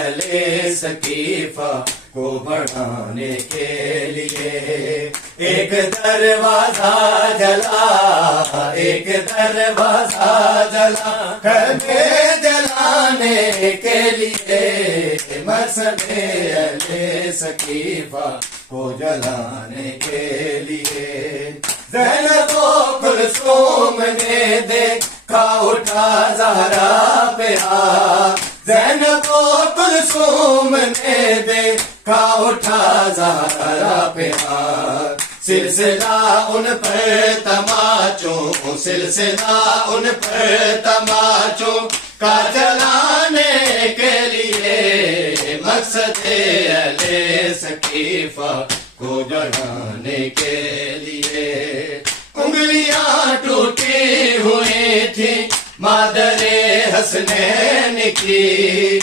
اہل ثقیفہ کو بڑھانے کے لیے ایک دروازہ جلا، ایک دروازہ جلا، خیمے جلانے کے لیے، مسجد اہل ثقیفہ کو جلانے کے لیے۔ زینب و کلثوم نے دیکھا اٹھا زہرا پہ ہاتھ، زینب و کلثوم نے دیکھا اٹھا زہرا پہ ہاتھ، سلسلہ ان پر تماچوں، سلسلہ ان پر تماچوں کا چلانے کے لیے، مقصد اہل ثقیفہ کو جلانے کے لیے۔ انگلیاں ٹوٹی ہوئی تھی مادر حسنین کی،